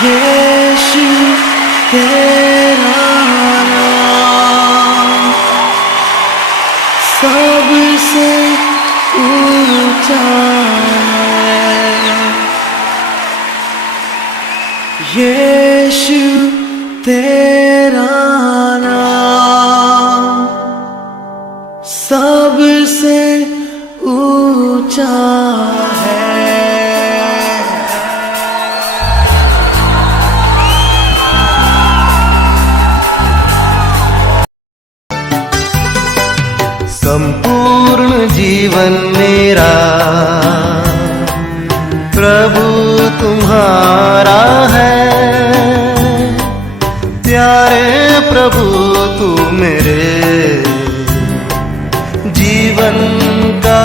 यीशु तेरा नाम सबसे ऊंचा है। यीशु तेरा नाम सबसे ऊंचा है। संपूर्ण जीवन मेरा प्रभु तुम्हारा है। प्यारे प्रभु तू मेरे जीवन का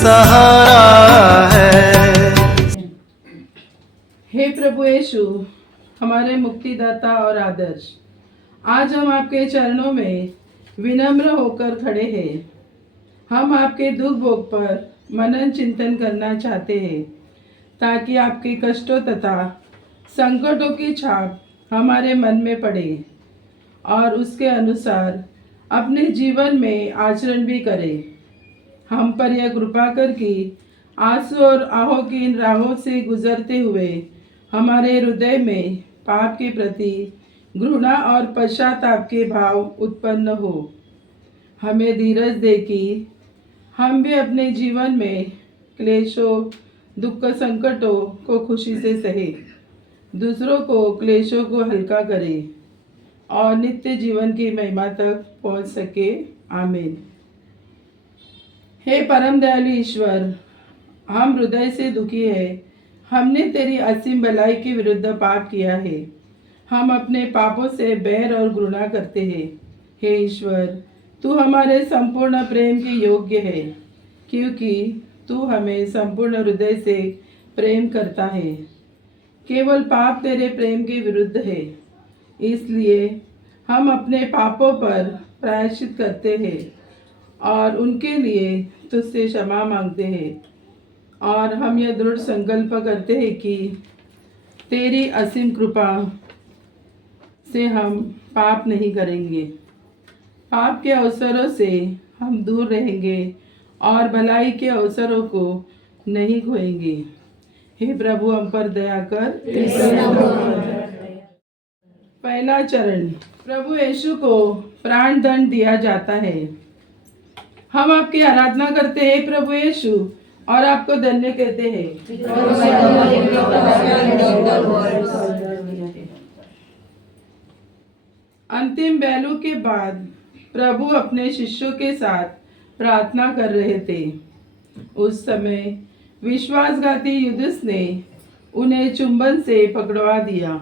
सहारा है। हे प्रभु यीशु, हमारे मुक्तिदाता और आदर्श, आज हम आपके चरणों में विनम्र होकर खड़े हैं। हम आपके दुख भोग पर मनन चिंतन करना चाहते हैं ताकि आपके कष्टों तथा संकटों की छाप हमारे मन में पड़े और उसके अनुसार अपने जीवन में आचरण भी करें। हम पर यह कृपा कर कि आंसू और आहों की इन राहों से गुजरते हुए हमारे हृदय में पाप के प्रति घृणा और पश्चाताप के भाव उत्पन्न हो। हमें धीरज दे कि हम भी अपने जीवन में क्लेशों दुख संकटों को खुशी से सहे, दूसरों को क्लेशों को हल्का करें और नित्य जीवन की महिमा तक पहुंच सके। आमीन। हे परम दयालु ईश्वर, हम हृदय से दुखी हैं। हमने तेरी असीम भलाई के विरुद्ध पाप किया है। हम अपने पापों से बैर और घृणा करते हैं। हे ईश्वर, तू हमारे संपूर्ण प्रेम के योग्य है, क्योंकि तू हमें संपूर्ण हृदय से प्रेम करता है। केवल पाप तेरे प्रेम के विरुद्ध है। इसलिए हम अपने पापों पर प्रायश्चित करते हैं और उनके लिए तुझसे क्षमा मांगते हैं। और हम यह दृढ़ संकल्प करते हैं कि तेरी असीम कृपा से हम पाप नहीं करेंगे, पाप के अवसरों से हम दूर रहेंगे और भलाई के अवसरों को नहीं खोएंगे। हे प्रभु, हम पर दया कर। पहला चरण, प्रभु यीशु को प्राण दंड दिया जाता है। हम आपकी आराधना करते हैं प्रभु यीशु और आपको धन्य कहते हैं। अंतिम पहलू के बाद प्रभु अपने शिष्यों के साथ प्रार्थना कर रहे थे। उस समय विश्वासघाती युदिस ने उन्हें चुंबन से पकड़वा दिया।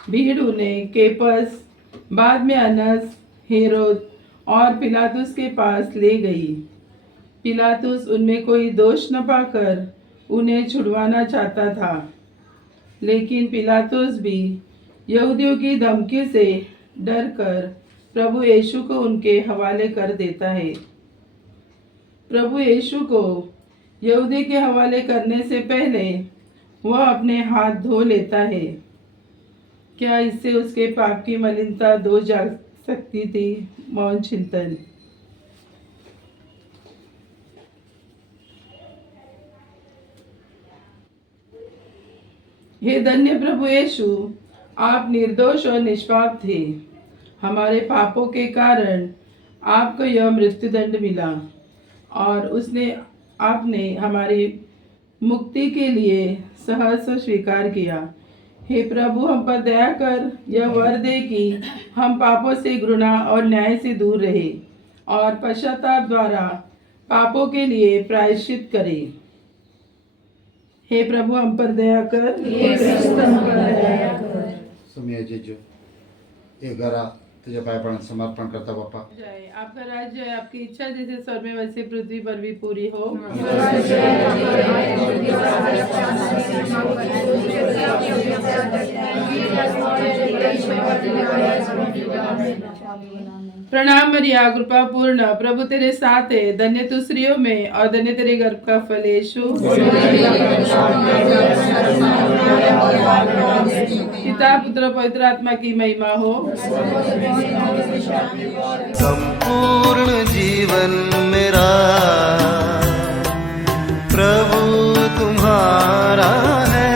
भीड़ उन्हें केफस, बाद में अनस, हेरोद और पिलातुस के पास ले गई। पिलातुस उनमें कोई दोष न पाकर उन्हें छुड़वाना चाहता था, लेकिन पिलातुस भी यहूदियों की धमकी से डरकर प्रभु यीशु को उनके हवाले कर देता है। प्रभु यीशु को यहूदी के हवाले करने से पहले वह अपने हाथ धो लेता है। क्या इससे उसके पाप की मलिनता धो जा सकती थी? मौन चिंतन। हे धन्य प्रभु यीशु, आप निर्दोष और निष्पाप थे। हमारे पापों के कारण आपको यह मृत्युदंड मिला और आपने हमारी मुक्ति के लिए सहर्ष स्वीकार किया। हे प्रभु, हम पर दया कर यह वर दे कि हम पापों से घृणा और न्याय से दूर रहे और पश्चाताप द्वारा पापों के लिए प्रायश्चित करें। हे प्रभु, हम पर दया कर। समय जेजो ये घरा तुझे पायपण समर्पण करता बापा। जय आपका राज्य है, आपकी इच्छा जैसे स्वर्ग में वैसे पृथ्वी पर भी पूरी हो। प्रणाम मरिया, कृपा पूर्ण, प्रभु तेरे साथ है। धन्य तू स्त्रियों में और धन्य तेरे गर्भ का फल यीशु। पिता पुत्र पवित्र आत्मा की महिमा हो। संपूर्ण जीवन मेरा प्रभु तुम्हारा है,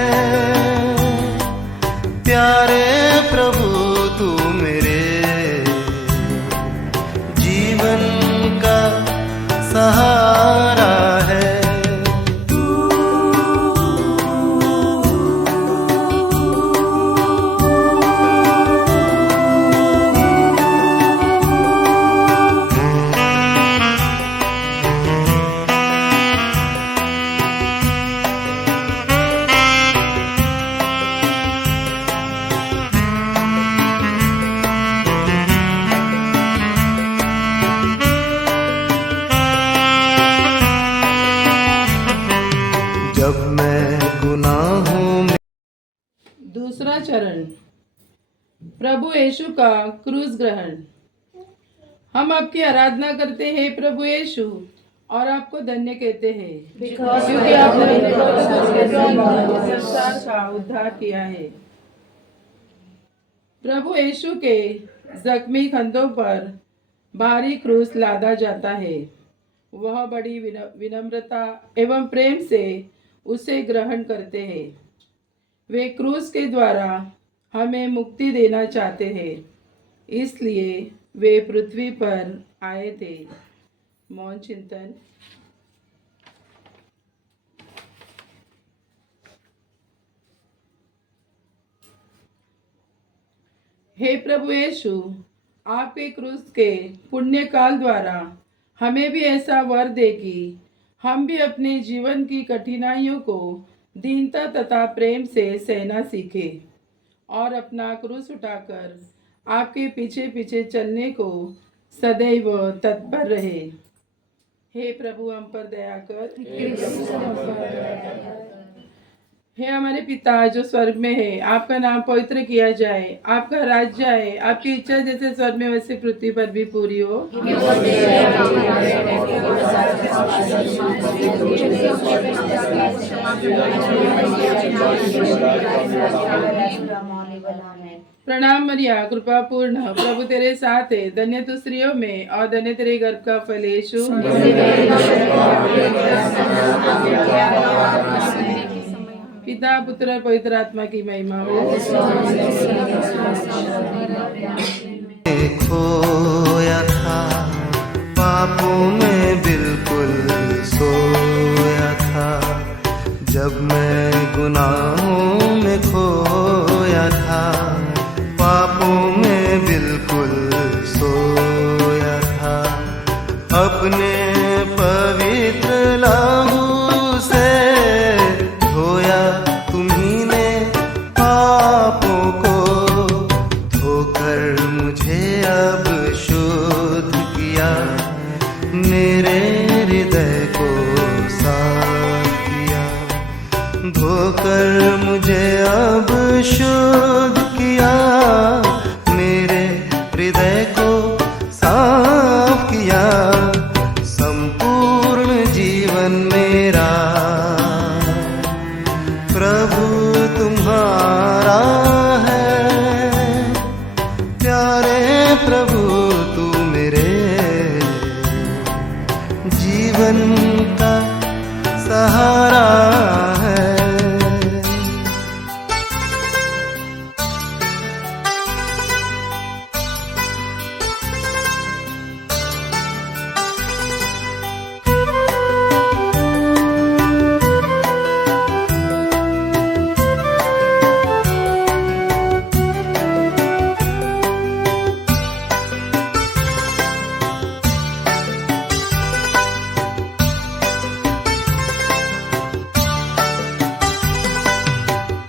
प्यारे प्रभु तू मेरे जीवन का सहारा है। जब मैं गुनाहों में दूसरा चरण, प्रभु यीशु का क्रूस ग्रहण। हम आपकी आराधना करते हैं प्रभु यीशु और आपको धन्य कहते हैं क्योंकि आपने संसार का उद्धार किया है। प्रभु यीशु के जख्मी कंधों पर भारी क्रूस लादा जाता है। वह बड़ी विनम्रता एवं प्रेम से उसे ग्रहण करते हैं। वे क्रूस के द्वारा हमें मुक्ति देना चाहते हैं, इसलिए वे पृथ्वी पर आए थे। मौन चिंतन। हे प्रभु यीशु, आपके क्रूस के पुण्य काल द्वारा हमें भी ऐसा वर दे कि हम भी अपने जीवन की कठिनाइयों को दीनता तथा प्रेम से सहना सीखें और अपना क्रूस उठाकर आपके पीछे पीछे चलने को सदैव तत्पर रहे। हे प्रभु हम पर दया कर। हे हमारे पिता जो स्वर्ग में है, आपका नाम पवित्र किया जाए, आपका राज्य आए, आपकी इच्छा जैसे स्वर्ग में वैसे पृथ्वी पर भी पूरी हो। प्रणाम मरिया, कृपा पूर्ण, प्रभु तेरे साथ है, धन्य तू स्त्रियों में और धन्य तेरे गर्भ का फल यीशु। पिता पुत्र और पवित्र आत्मा की महिमा हो। खोया था पापों में बिल्कुल सोया था, जब मैं गुनाहों में खोया था, पापों में बिल्कुल सोया था। अपने पवित्र लहू से धोया तुम्ही ने पापों को, धोकर मुझे अब शुद्ध किया, मेरे हृदय को साफ किया, धोकर मुझे अब शुद्ध किया, मेरे हृदय को साफ किया। संपूर्ण जीवन मेरा प्रभु तुम्हारा है, प्यारे प्रभु तू मेरे जीवन का सहारा है।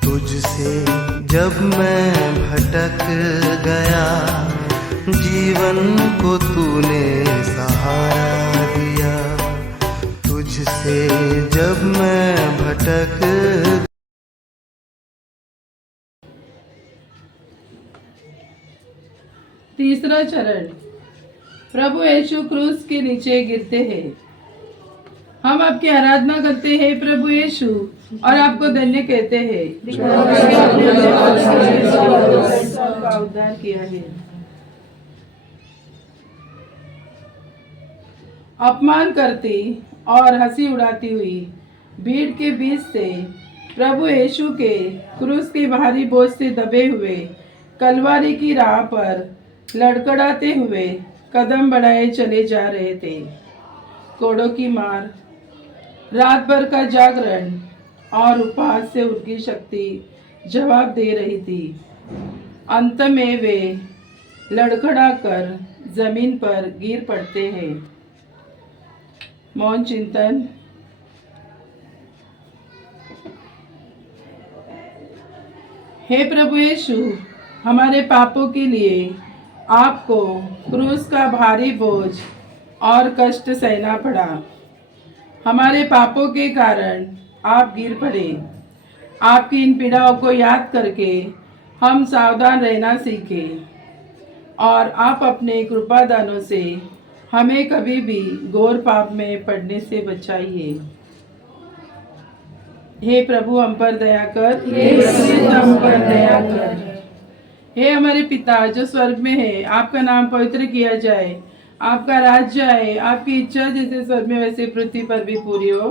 तुझसे जब मैं भटक गया, जीवन को तूने सहारा दिया। तुझसे जब मैं भटक तीसरा चरण, प्रभु यीशु क्रूस के नीचे गिरते हैं। हम आपकी आराधना करते हैं प्रभु यीशु और आपको धन्य कहते हैं का उद्धार किया है। अपमान करती और हंसी उड़ाती हुई भीड़ के बीच से प्रभु यीशु के क्रूस के भारी बोझ से दबे हुए कलवारी की राह पर लड़खड़ाते हुए कदम बढ़ाए चले जा रहे थे। कोड़ों की मार, रात भर का जागरण और उपवास से उनकी शक्ति जवाब दे रही थी। अंत में वे लड़खड़ा कर जमीन पर गिर पड़ते हैं। मौन चिंतन। हे प्रभु यीशु, हमारे पापों के लिए आपको क्रूस का भारी बोझ और कष्ट सहना पड़ा। हमारे पापों के कारण आप गिर पड़े। आपकी इन पीड़ाओं को याद करके हम सावधान रहना सीखें और आप अपने कृपादानों से हमें कभी भी घोर पाप में पड़ने से बचाइए। हे प्रभु, हम पर दया कर। हम पर दया कर। हे हमारे पिता जो स्वर्ग में है, आपका नाम पवित्र किया जाए, आपका राज्य आए, आपकी इच्छा जैसे स्वर्ग में वैसे पृथ्वी पर भी पूरी हो।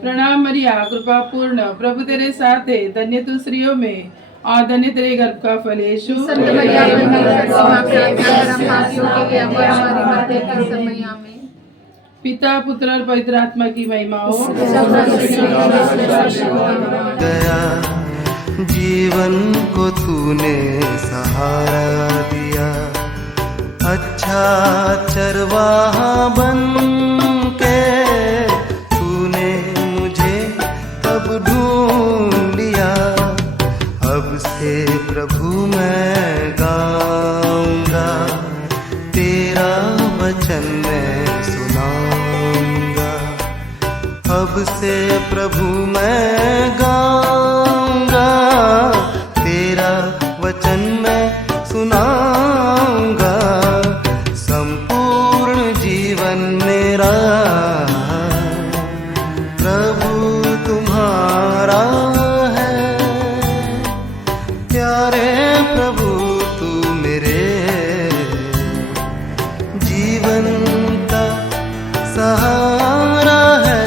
प्रणाम मरिया, कृपा पूर्ण, प्रभु तेरे साथ है, धन्य तू स्त्रियों में और धन्य तेरे गर्भ का फल यीशु। पिता, पुत्र और पवित्र आत्मा की महिमा हो। गया जीवन को तूने सहारा दिया, अच्छा चरवाहा बन के तूने मुझे तब ढूंढ लिया। अब से प्रभु मैं गाऊंगा, तेरा वचन मैं सुनाऊंगा। अब से प्रभु मैं गाऊंगा, तेरा वचन मैं सुनाऊंगा। संपूर्ण जीवन मेरा प्रभु तुम्हारा है। प्यारे प्रभु, तू मेरे जीवन का सहारा है।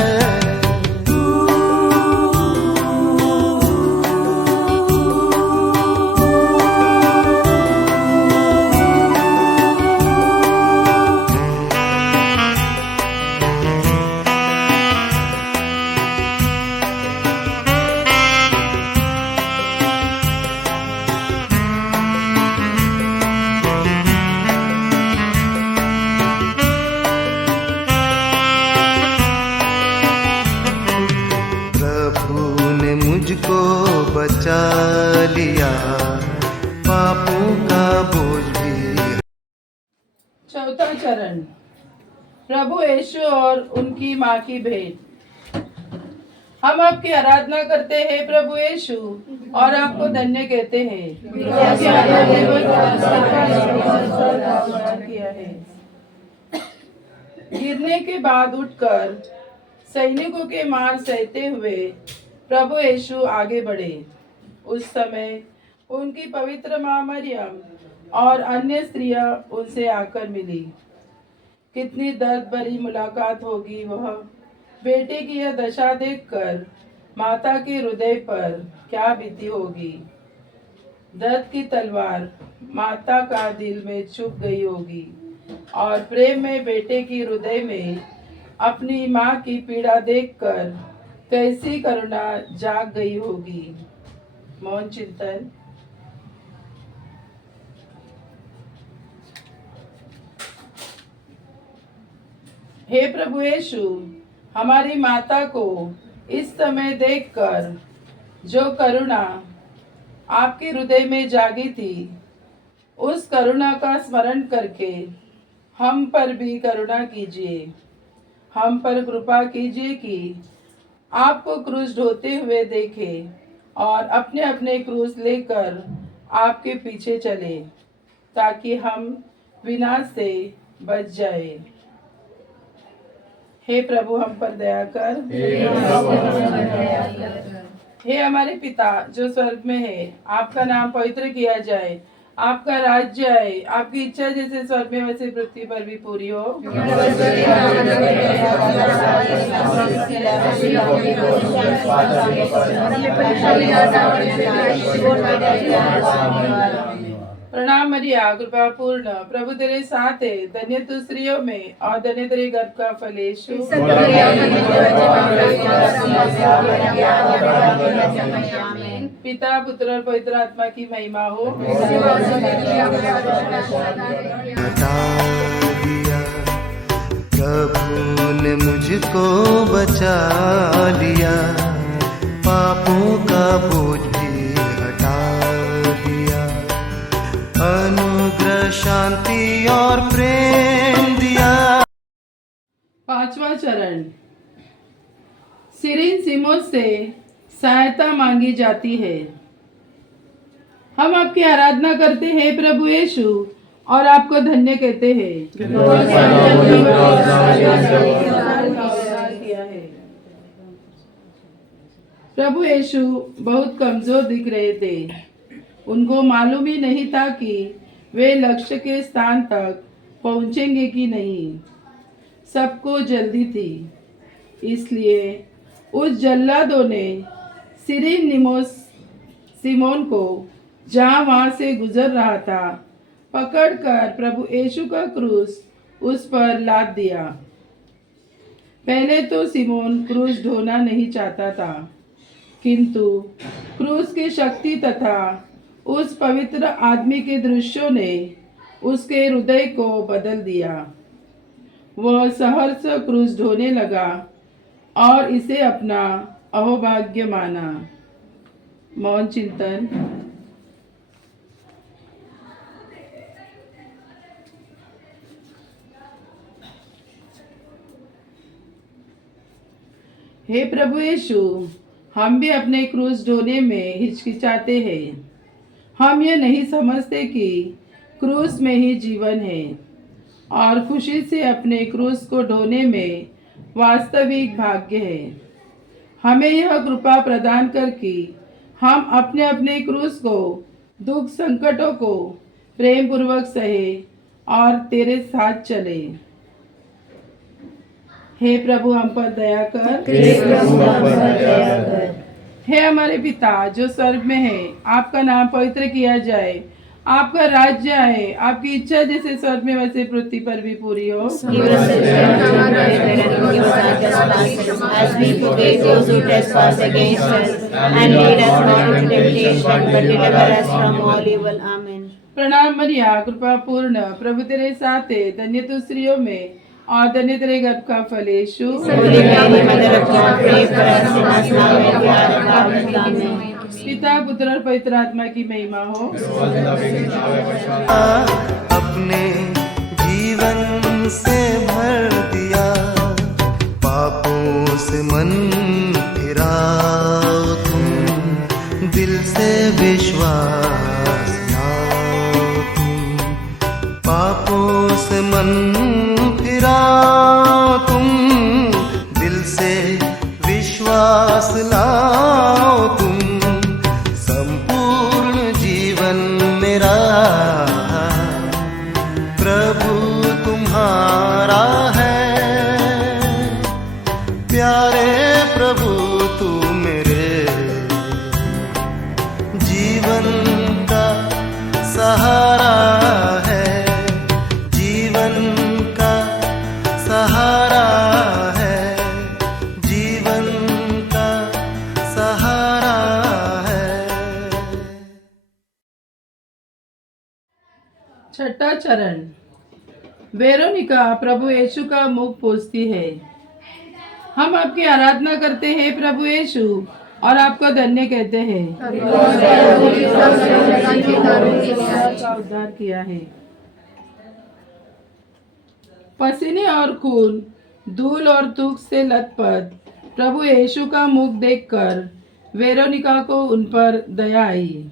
प्रभु ने मुझको बचा लिया, पापों का बोझ भी। चौथा चरण, प्रभु यीशु और उनकी माँ की भेंट। हम आपकी आराधना करते हैं प्रभु यीशु और आपको धन्य कहते हैं। किया है। गिरने के बाद उठकर सैनिकों के मार सहते हुए प्रभु यीशु आगे बढ़े। उस समय उनकी पवित्र माँ मरियम और अन्य स्त्रियां उनसे आकर मिली। कितनी दर्द भरी मुलाकात होगी वह। बेटे की यह दशा देखकर माता के हृदय पर क्या बीती होगी। दर्द की तलवार माता का दिल में चुभ गई होगी और प्रेम में बेटे की हृदय में अपनी माँ की पीड़ा देखकर कैसी करुणा जाग गई होगी। मौन चिंतन। हे प्रभु यीशु, हमारी माता को इस समय देखकर जो करुणा आपके हृदय में जागी थी, उस करुणा का स्मरण करके हम पर भी करुणा कीजिए। हम पर कृपा कीजिए कि आपको क्रूस ढोते हुए देखे और अपने अपने क्रूस लेकर आपके पीछे चले ताकि हम विनाश से बच जाए। हे प्रभु हम पर दया कर। हे हमारे पिता जो स्वर्ग में है, आपका नाम पवित्र किया जाए, आपका राज्य आए, आपकी इच्छा जैसे स्वर्ग में वैसे पृथ्वी पर भी पूरी हो। प्रणाम मरिया कृपा पूर्ण, प्रभु तेरे साथ है, धन्य तू स्त्रियों में और धन्य तेरे गर्भ का फल यीशु। पिता पुत्र और पवित्र आत्मा की महिमा हो। हटा दिया प्रभु ने मुझको बचा लिया, पापों का बोझ भी हटा दिया, अनुग्रह शांति और प्रेम दिया। पांचवा चरण। सिरिन सिमोन से सहायता मांगी जाती है। हम आपकी आराधना करते हैं प्रभु यीशु और आपको धन्य कहते हैं। प्रभु यीशु बहुत कमजोर दिख रहे थे। उनको मालूम ही नहीं था कि वे लक्ष्य के स्थान तक पहुंचेंगे कि नहीं। सबको जल्दी थी, इसलिए उस जल्लादों ने सिमोन को जहां वहां से गुजर रहा था पकड़कर प्रभु यीशु का क्रूस उस पर लाद दिया। पहले तो सिमोन क्रूस ढोना नहीं चाहता था, किंतु क्रूस की शक्ति तथा उस पवित्र आदमी के दृश्यों ने उसके हृदय को बदल दिया। वह सहर्ष क्रूस ढोने लगा और इसे अपना अहोभाग्य माना। मौन चिंतन। हे प्रभु यीशु, हम भी अपने क्रूस ढोने में हिचकिचाते हैं। हम ये नहीं समझते कि क्रूस में ही जीवन है और खुशी से अपने क्रूस को ढोने में वास्तविक भाग्य है। हमें यह कृपा प्रदान कर कि हम अपने अपने क्रूस को, दुख संकटों को प्रेम पूर्वक सहे और तेरे साथ चले। हे प्रभु हम पर दया कर। हे हमारे पिता जो स्वर्ग में है, आपका नाम पवित्र किया जाए, आपका राज्य आए, आपकी इच्छा जैसे स्वर्ग में वैसे पृथ्वी पर भी पूरी हो। प्रणाम मरिया कृपा पूर्ण, प्रभु तेरे साथ है, धन्य तू स्त्रियों में और धन्य तेरे गर्भ का फल यीशु। पिता पुत्र और पवित्र आत्मा की महिमा हो। अपने जीवन से भर दिया, पापों से मन फिराओ तुम, दिल से विश्वास लाओ तुम, पापों से मन फिराओ तुम, दिल से विश्वास लाओ तुम। संपूर्ण जीवन मेरा प्रभु तुम्हारा है, प्यारे प्रभु तू मेरे जीवन का सहारा है, जीवन का सहारा है, जीवन का सहारा है। छठा चरण। वेरोनिका प्रभु यीशु का मुख पोंछती है। हम आपकी आराधना करते हैं प्रभु यीशु और आपको धन्य कहते हैं। का उद्धार किया है। पसीने और खून, धूल और थूक से लथपथ प्रभु यीशु का मुख देखकर वेरोनिका को उन पर दया आई।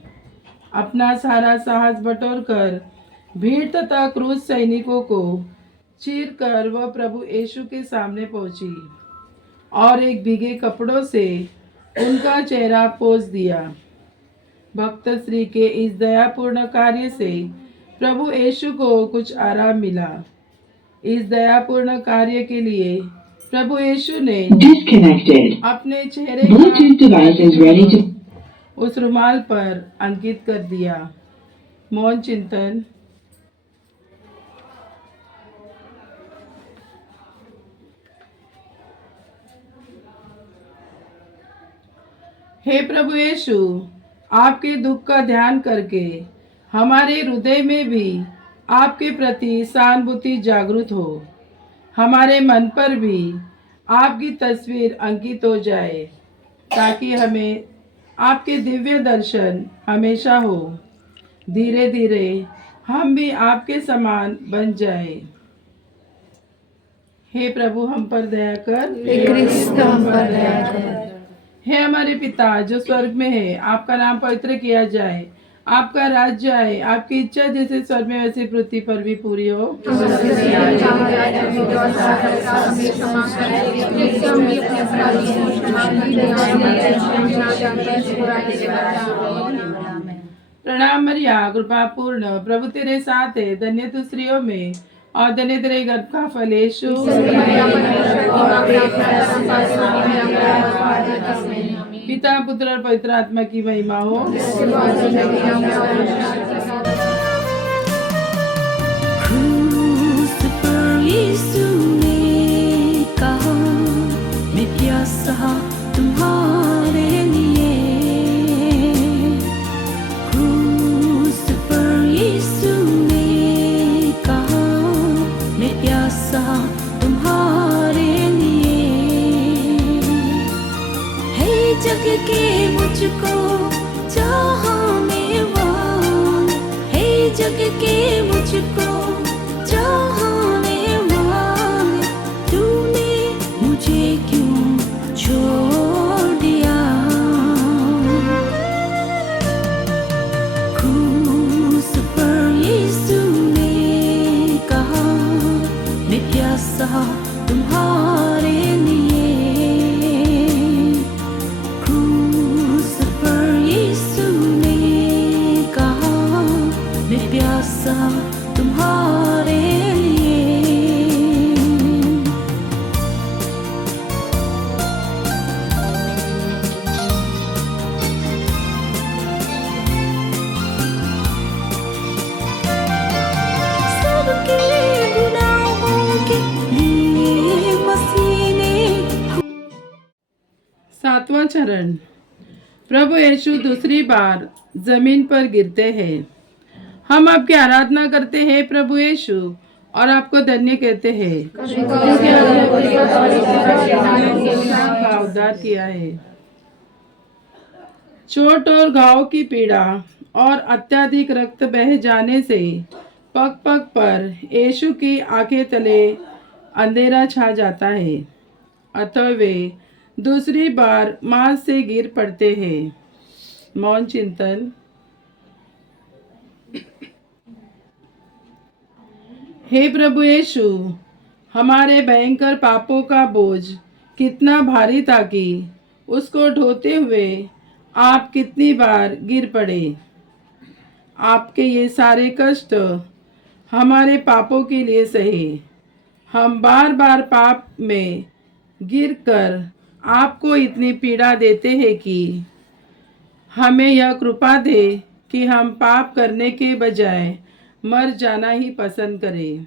अपना सारा साहस बटोरकर भीड़ तथा क्रूस सैनिकों को चीर कर वह प्रभु यीशु के सामने पहुंची और एक भीगे कपड़ों से उनका चेहरा पोंछ दिया। भक्त स्त्री के इस दयापूर्ण कार्य से प्रभु यीशु को कुछ आराम मिला। इस दयापूर्ण कार्य के लिए प्रभु यीशु ने अपने चेहरे का उस रुमाल पर अंकित कर दिया। मौन चिंतन। हे प्रभु यीशु, आपके दुख का ध्यान करके हमारे हृदय में भी आपके प्रति सहानुभूति जागृत हो। हमारे मन पर भी आपकी तस्वीर अंकित हो जाए ताकि हमें आपके दिव्य दर्शन हमेशा हो। धीरे धीरे हम भी आपके समान बन जाए। हे प्रभु हम पर दया कर। हे हमारे पिता जो स्वर्ग में है, आपका नाम पवित्र किया जाए, आपका राज्य आए, आपकी इच्छा जैसे स्वर्ग में वैसे पृथ्वी पर भी पूरी हो। प्रणाम मरिया, कृपा पूर्ण, प्रभु तेरे साथ है, धन्य तू स्त्रियों में और धन्य तेरे गर्भ का फल यीशु। पिता पुत्र और पवित्र आत्मा की महिमा हो। क्रूस पर यीशु ने कहा, मैं प्यासा तुम्हारे लिए। क्रूस पर यीशु ने कहा, मैं प्यासा तुम्हारे लिए। हे जग के मुझको चाहने वाले, हे जग के मुझको चाहने वाले, तूने मुझे क्यों छोड़ दिया। क्रूस पर यीशु ने कहा, मैं प्यासा तुम्हारे लिए। क्रूस पर यीशु ने कहा, मैं प्यासा तुम्हारे लिए। सबके गुनाहों के लिए मसीह ने। सातवां चरण। प्रभु यीशु दूसरी बार जमीन पर गिरते हैं। हम आपकी आराधना करते हैं प्रभु यीशु और आपको धन्य कहते हैं का उद्धार किया है। चोट और घाव की पीड़ा और अत्यधिक रक्त बह जाने से पग पग पर यीशु की आंखें तले अंधेरा छा जाता है। अतः वे दूसरी बार मार्ग से गिर पड़ते हैं। मौन चिंतन। हे प्रभु यीशु, हमारे भयंकर पापों का बोझ कितना भारी था कि उसको ढोते हुए आप कितनी बार गिर पड़े। आपके ये सारे कष्ट हमारे पापों के लिए सहे। हम बार बार पाप में गिरकर आपको इतनी पीड़ा देते हैं कि हमें यह कृपा दे कि हम पाप करने के बजाय मर जाना ही पसंद करें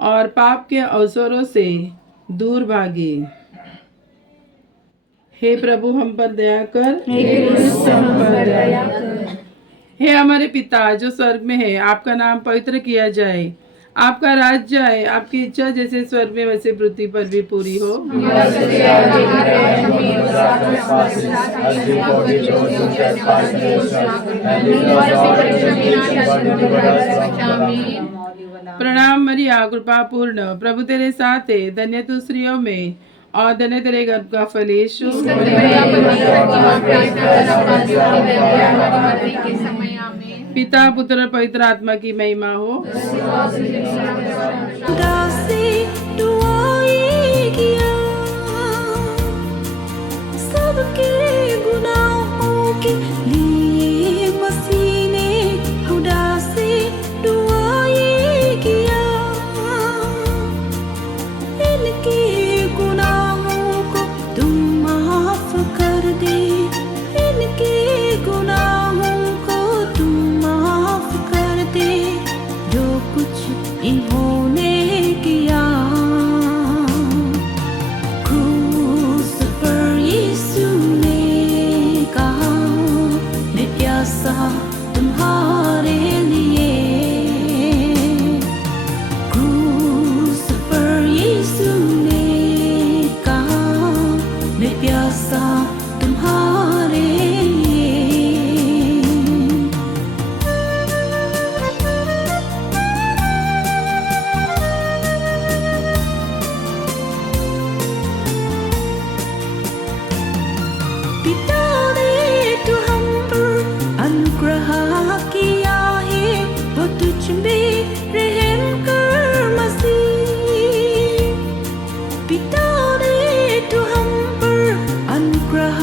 और पाप के अवसरों से दूर भागे। हे प्रभु हम पर दया कर। हे हमारे पिता जो स्वर्ग में है, आपका नाम पवित्र किया जाए, आपका राज्य आए, आपकी इच्छा जैसे स्वर्ग में वैसे पृथ्वी पर भी पूरी हो। प्रणाम मरिया, कृपा पूर्ण, प्रभु तेरे साथ है, धन्य तू स्त्रियों में और धन्य तेरे गर्भ का फल यीशु। पिता पुत्र और पवित्र आत्मा की महिमा हो। खुदा से दुआएं किया, सबके गुनाहों के लिए मसीह ने खुदा से दुआएं किया। इनके गुनाहों को तुम माफ कर दे, इनके गुनाहों को तुम माफ कर दे, जो कुछ इन्होंने किया। क्रूस पर यीशु ने कहा, मैं प्यासा तुम्हारे लिए। क्रूस पर यीशु ने कहा, मैं प्यासा तुम्हारे लिए। पिता ने तो हम पर अनुग्रह किया है, वो तुझ में रहम कर मसीह। पिता ने तो हम पर अनुग्रह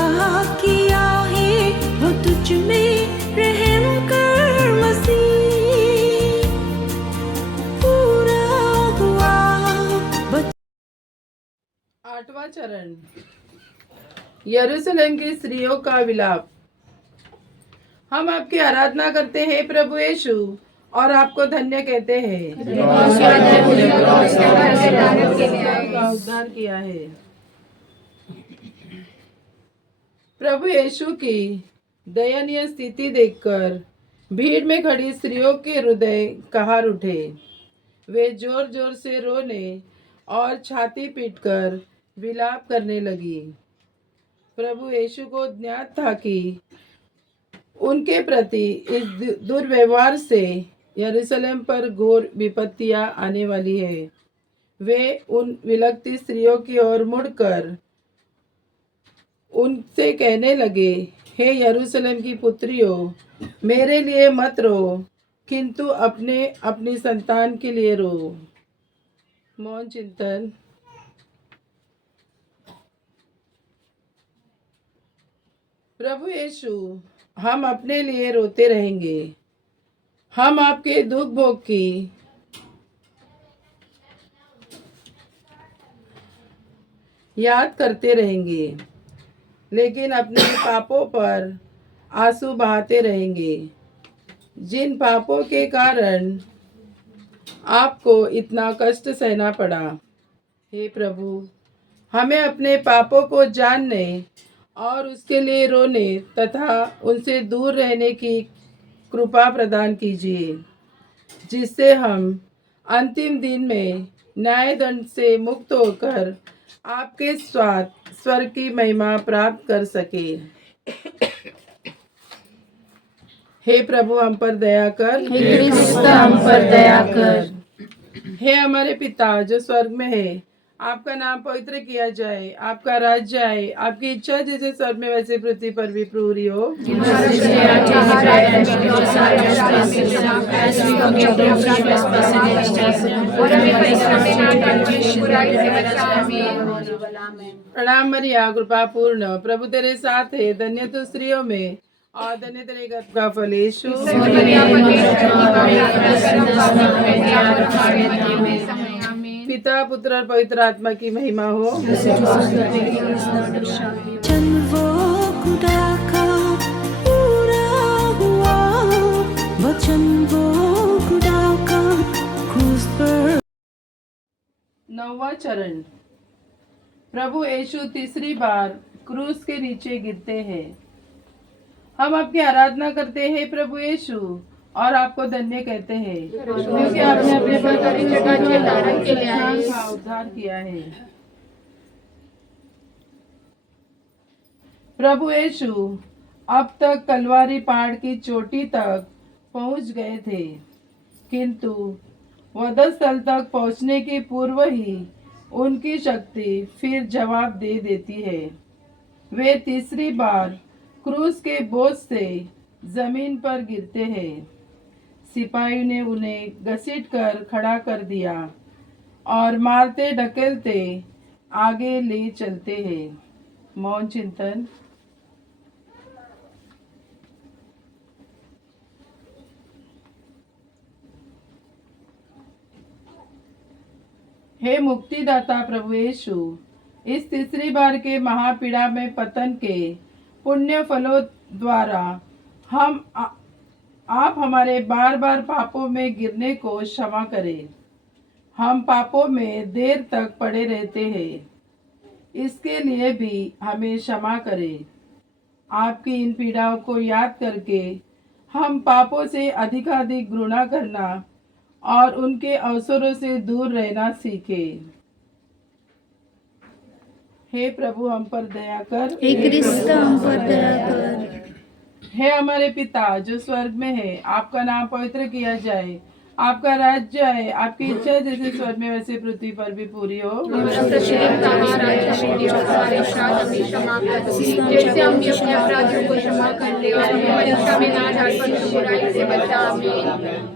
किया है, वो तुझ में रहम कर मसीह। पूरा हुआ आठवां चरण, यरूशलेम की स्त्रियों का विलाप। हम आपकी आराधना करते हैं प्रभु यीशु, और आपको धन्य कहते हैं का उद्धार किया है। प्रभु यीशु की दयनीय स्थिति देखकर भीड़ में खड़ी स्त्रियों के हृदय कहार उठे। वे जोर जोर से रोने और छाती पीटकर विलाप करने लगी। प्रभु यीशु को ज्ञात था कि उनके प्रति इस दुर्व्यवहार से यरूशलेम पर घोर विपत्तियां आने वाली है। वे उन विलकती स्त्रियों की ओर मुड़कर उनसे कहने लगे, हे यरूशलेम की पुत्रियों, मेरे लिए मत रो, किंतु अपनी संतान के लिए रो। मौन चिंतन। प्रभु यीशु, हम अपने लिए रोते रहेंगे। हम आपके दुख भोग की याद करते रहेंगे, लेकिन अपने पापों पर आंसू बहाते रहेंगे, जिन पापों के कारण आपको इतना कष्ट सहना पड़ा। हे प्रभु, हमें अपने पापों को जानने और उसके लिए रोने तथा उनसे दूर रहने की कृपा प्रदान कीजिए, जिससे हम अंतिम दिन में न्याय दंड से मुक्त होकर आपके स्वर की महिमा प्राप्त कर सके। हे प्रभु, हम पर दया कर। हे क्रिस्त, हम पर दया कर। हे हमारे पिता जो स्वर्ग में है, आपका नाम पवित्र किया जाए, आपका राज्य आए, आपकी इच्छा जैसे स्वर्ग में वैसे पृथ्वी पर भी पूरी हो। प्रणाम मरिया, कृपा पूर्ण, प्रभु तेरे साथ है, धन्य तू स्त्रियों में और धन्य तेरे गर्भ का फल यीशु। पिता पुत्र और पवित्र आत्मा की महिमा हो। वचन वो खुदा का पूरा हुआ, वचन वो खुदा का क्रूस पर। नौवां चरण, प्रभु यीशु तीसरी बार क्रूस के नीचे गिरते हैं। हम आपकी आराधना करते हैं प्रभु यीशु, और आपको धन्य कहते हैं, क्योंकि आपने अपने का उद्धार किया है। प्रभु यीशु अब तक कलवारी पहाड़ की चोटी तक पहुंच गए थे, किंतु वधस्थल तक पहुंचने के पूर्व ही उनकी शक्ति फिर जवाब दे देती है। वे तीसरी बार क्रूस के बोझ से जमीन पर गिरते हैं। सिपाही ने उन्हें घसीटकर खड़ा कर दिया और मारते ढकेलते आगे ले चलते हैं। मौन चिंतन। हे मुक्तिदाता प्रभु यीशु, इस तीसरी बार के महापीड़ा में पतन के पुण्य फलों द्वारा आप हमारे बार बार पापों में गिरने को क्षमा करें। हम पापों में देर तक पड़े रहते हैं, इसके लिए भी हमें क्षमा करें। आपकी इन पीड़ाओं को याद करके हम पापों से अधिकाधिक घृणा करना और उनके अवसरों से दूर रहना सीखें। हे प्रभु हम पर दया कर। हे क्रिस्त हम पर दया कर। हे हमारे पिता जो स्वर्ग में है, आपका नाम पवित्र किया जाए, आपका राज्य आए, आपकी इच्छा जैसे स्वर्ग में वैसे पृथ्वी पर भी पूरी हो। हमारा प्रतिदिन का आहार आज हमें दे और हमारे अपराध हमें क्षमा कर दो, जैसे हम भी अपने अपराधियों को क्षमा करते हैं, और हमें परीक्षा में ना डाल पर बुराई से बचा। आमीन।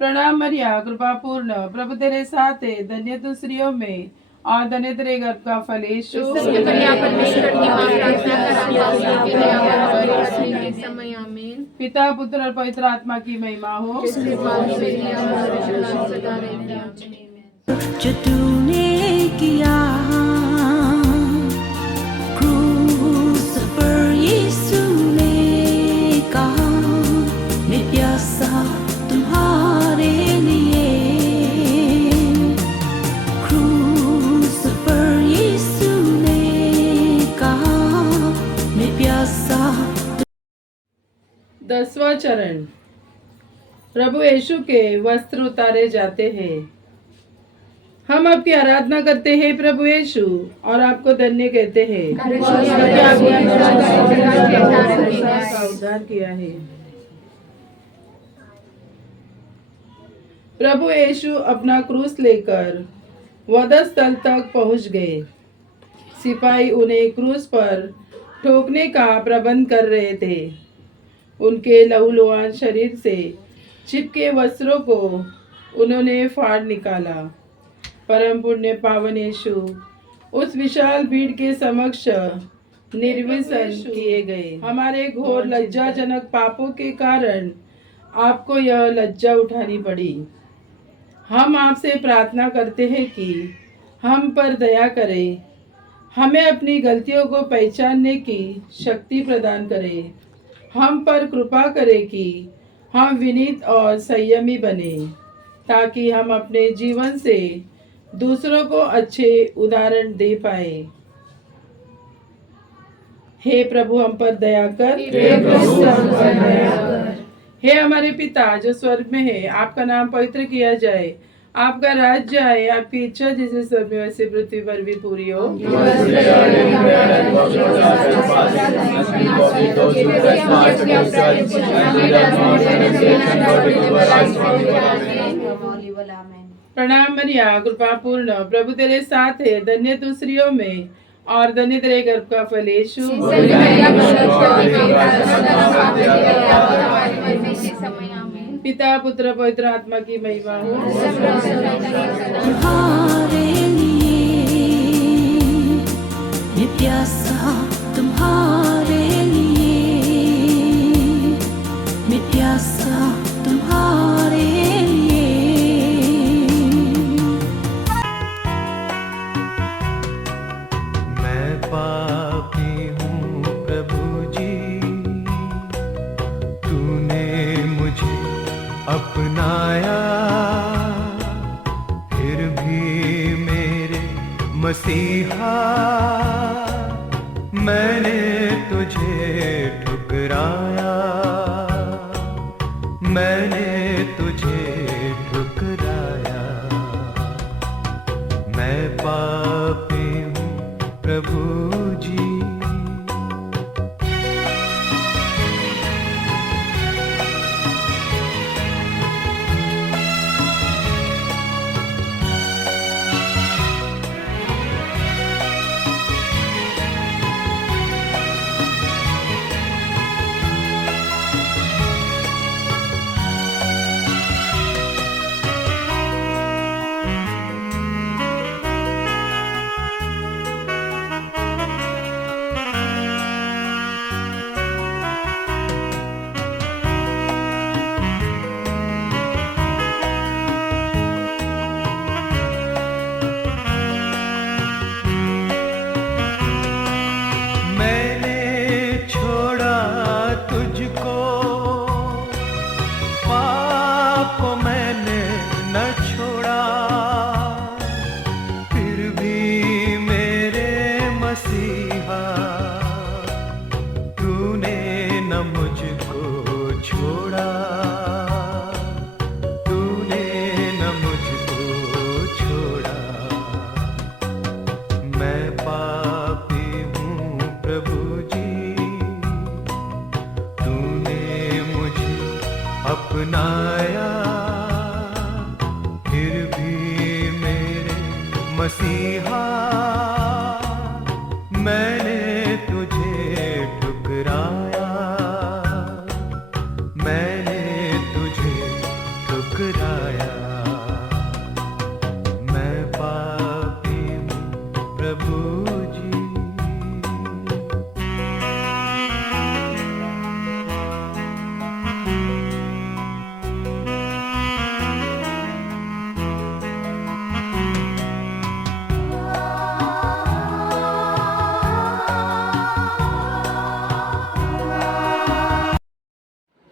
प्रणाम मरिया, कृपा पूर्ण, प्रभु तेरे साथ है, धन्य तू स्त्रियों में और धन्य तेरे गर्भ का फल यीशु। मरिया परमेश्वर की मां, प्रार्थना कर हम पापियों के लिए अब और हमारे मरने के समय। आमीन। पिता पुत्र और पवित्र आत्मा की महिमा हो। जिसके बाद में लिया हमारे जुलान सदा रहते हैं। आमीन। जो तूने किया क्रूस पर यीशु ने कहा, मैं प्यासा तुम्हारे लिए। क्रूस पर यीशु ने कहा, मैं प्यासा। 10वां चरण। प्रभु यीशु के वस्त्र उतारे जाते हैं। हम आपकी आराधना करते हैं प्रभु यीशु और आपको धन्य कहते हैं क्योंकि आपने का उद्धार किया है। प्रभु यीशु अपना क्रूस लेकर वधस्थल तक पहुंच गए। सिपाही उन्हें क्रूस पर ठोकने का प्रबंध कर रहे थे। उनके लहूलुहान शरीर से चिपके वस्त्रों को उन्होंने फाड़ निकाला। परम पुण्य पावन यीशु उस विशाल भीड़ के समक्ष निर्विसन किए गए। हमारे घोर लज्जाजनक पापों के कारण आपको यह लज्जा उठानी पड़ी। हम आपसे प्रार्थना करते हैं कि हम पर दया करें, हमें अपनी गलतियों को पहचानने की शक्ति प्रदान करें। हम पर कृपा करें कि हम विनीत और संयमी बने, ताकि हम अपने जीवन से दूसरों को अच्छे उदाहरण दे पाए। हे प्रभु हम पर दया कर। हे हमारे पिता जो स्वर्ग में है, आपका नाम पवित्र किया जाए, आपका राज्य आए, आपकी इच्छा जैसे स्वर्ग में वैसे पृथ्वी पर भी पूरी हो। प्रणाम मरिया, कृपा पूर्ण, प्रभु तेरे साथ है, धन्य तू स्त्रियों में और धन्य तेरे गर्भ का फल यीशु। पिता पुत्र पवित्र आत्मा की महिमा हो। तुम्हारे लिए मैं प्यासा, तुम्हारे लिए मैं प्यासा, तुम्हारे लिए। मैं पापी हूँ प्रभु जी, तूने मुझे अपनाया, फिर भी मेरे मसीहा मैंने तुझे ठुकराया, मैंने तुझे ठुकराया। मैं पापी हूँ प्रभु जी। मसीहा मैंने तुझे ठुकराया, मैंने तुझे ठुकराया। मैं पापी हूँ प्रभु जी।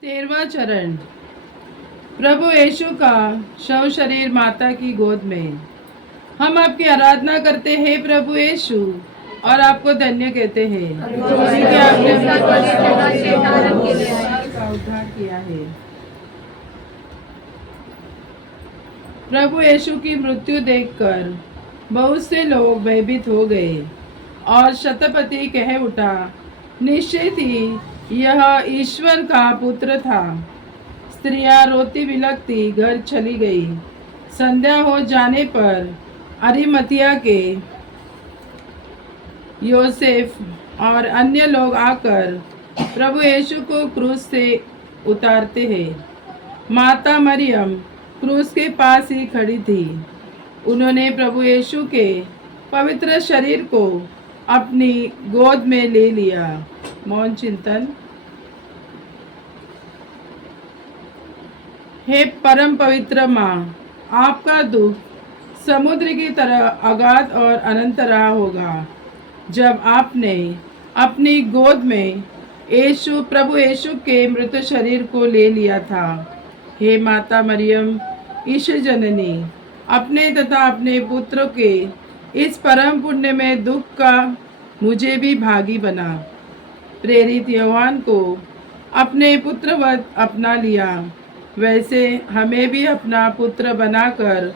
तेरहवां चरण। प्रभु यीशु का शव शरीर माता की गोद में। हम आपकी आराधना करते हैं प्रभु यीशु और आपको धन्य कहते हैं क्योंकि आपने का उद्धार किया है। प्रभु यीशु की मृत्यु देखकर बहुत से लोग भयभीत हो गए और शतपति कह उठा, निश्चित ही यह ईश्वर का पुत्र था। स्त्रियां रोती बिलखती घर चली गई। संध्या हो जाने पर अरिमतिया के योसेफ और अन्य लोग आकर प्रभु यीशु को क्रूस से उतारते हैं। माता मरियम क्रूस के पास ही खड़ी थी। उन्होंने प्रभु यीशु के पवित्र शरीर को अपनी गोद में ले लिया। मौन चिंतन। हे परम पवित्र माँ, आपका दुख समुद्र की तरह अगाध और अनंत रहा होगा जब आपने अपनी गोद में प्रभु यीशु के मृत शरीर को ले लिया था। हे माता मरियम ईश्वर जननी, अपने तथा अपने पुत्र के इस परम पुण्य में दुख का मुझे भी भागी बना। प्रेरित यूहन्ना को अपने पुत्रवत अपना लिया, वैसे हमें भी अपना पुत्र बनाकर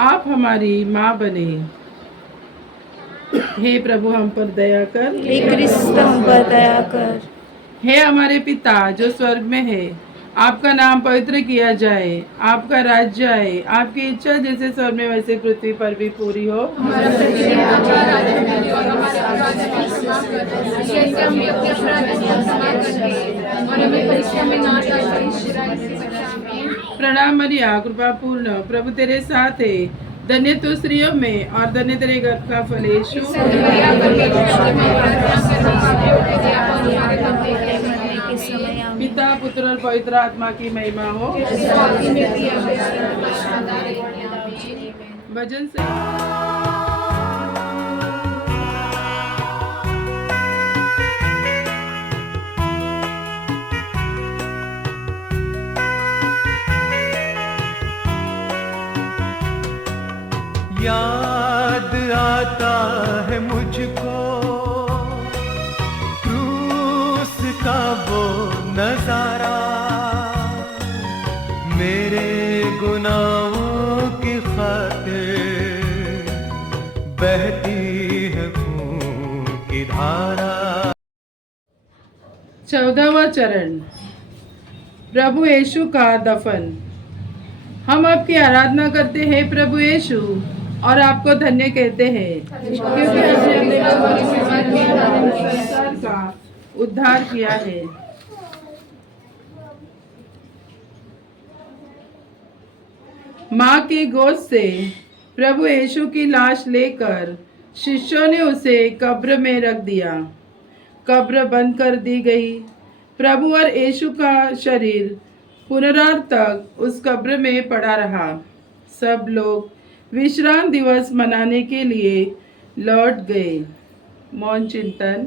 आप हमारी माँ बने। हे प्रभु हम पर दया कर, हे क्रिस्त हम पर दया कर। हे हमारे पिता जो स्वर्ग में है, आपका नाम पवित्र किया जाए, आपका राज्य आए, आपकी इच्छा जैसे स्वर्ग में वैसे पृथ्वी पर भी पूरी हो। प्रणाम मरिया, कृपा पूर्ण, प्रभु तेरे साथ है। धन्य तू स्त्रियों में और धन्य तेरे गर्भ का फल यीशु। पिता पुत्र और पवित्र आत्मा की महिमा हो। भजन से याद आता है मुझको क्रूस का वो नजारा, मेरे गुनाहों की खातिर बहती है खून की धारा। 14वां चरण। प्रभु यीशु का दफन। हम आपकी आराधना करते हैं प्रभु यीशु और आपको धन्य कहते हैं क्योंकि आपने संसार का उद्धार किया है। माँ की गोद से प्रभु यीशु की लाश लेकर शिष्यों ने उसे कब्र में रख दिया। कब्र बंद कर दी गई। प्रभु और यीशु का शरीर पुनरार्थ तक उस कब्र में पड़ा रहा। सब लोग विश्राम दिवस मनाने के लिए लौट गए। मौन चिंतन।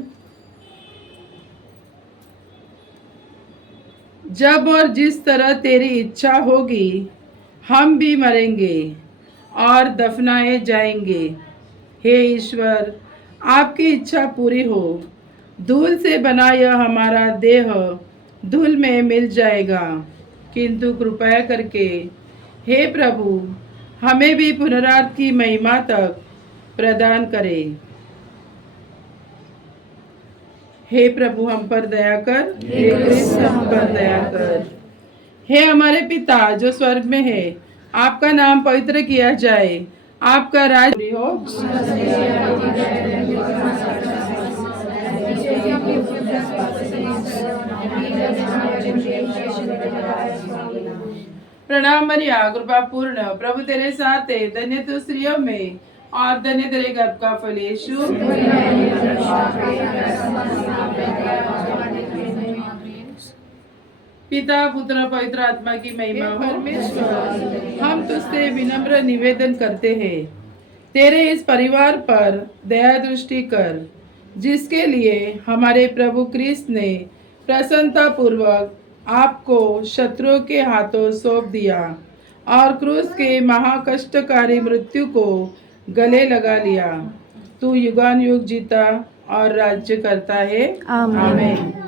जब और जिस तरह तेरी इच्छा होगी हम भी मरेंगे और दफनाए जाएंगे। हे ईश्वर, आपकी इच्छा पूरी हो। धूल से बना यह हमारा देह धूल में मिल जाएगा, किंतु कृपया करके हे प्रभु हमें भी पुनरार्थ की महिमा तक प्रदान करें। हे प्रभु हम पर दया कर, हे क्रिस्त हम पर दया कर। हे हमारे पिता जो स्वर्ग में है, आपका नाम पवित्र किया जाए, आपका राज्य हो। प्रणाम मरिया, कृपा पूर्ण, प्रभु तेरे साथ है, धन्य तू स्त्रियों में और धन्य तेरे गर्भ का फल यीशु। पिता पुत्र पवित्र आत्मा की महिमा हो। परमेश्वर, हम तुझसे विनम्र निवेदन करते हैं, तेरे इस परिवार पर दया दृष्टि कर, जिसके लिए हमारे प्रभु क्रिस्त ने प्रसन्नता पूर्वक आपको शत्रुओं के हाथों सौंप दिया और क्रूस के महाकष्टकारी मृत्यु को गले लगा लिया। तू युगान युग जीता और राज्य करता है। आमीन। आमीन।